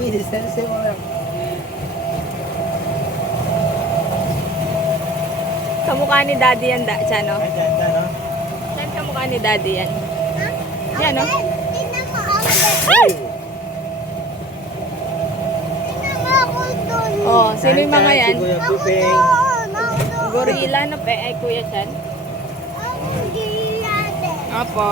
いいです先生もね。 Kamukha ni Daddy yan, siya, no? Ay, ganda, no? Saan kamukha ni Daddy yan? Yan, no? Tingnan mo ako din. Ay! Tingnan mo ako doon. Oh, sino yung mga yan? Si Kuya Ako Pupeng. doon. Ako doon. Gorilla, no? Ay, kuya Chan? Ako gila din. Opo.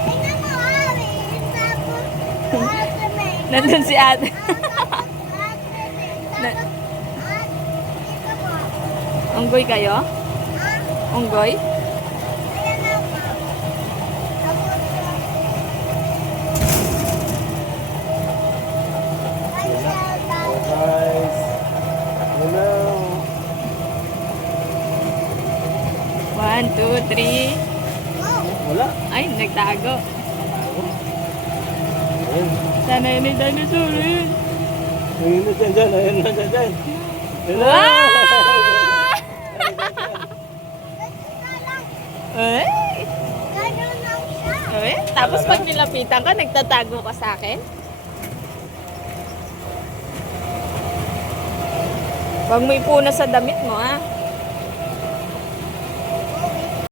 Tingnan mo, Ari. Tapos, ate May. Nandun si ate. Tapos, ate May. Tapos, ito mo. Unggoy kayo? Ah, Unggoy? ayan na mo. Tapos, ay, Guys. Hello. 1, 2, 3. oh, Wala. Ay, nagtago. Ayun. Sana yun yung dinosaur yun. Ayun na dyan. Ayun na dyan. Hello. Wow! ganito lang. Eh? Ganun lang siya. Eh? Tapos pag nilapitan ka, nagtatago ka sa akin? Huwag mo ipuna sa damit mo, ha?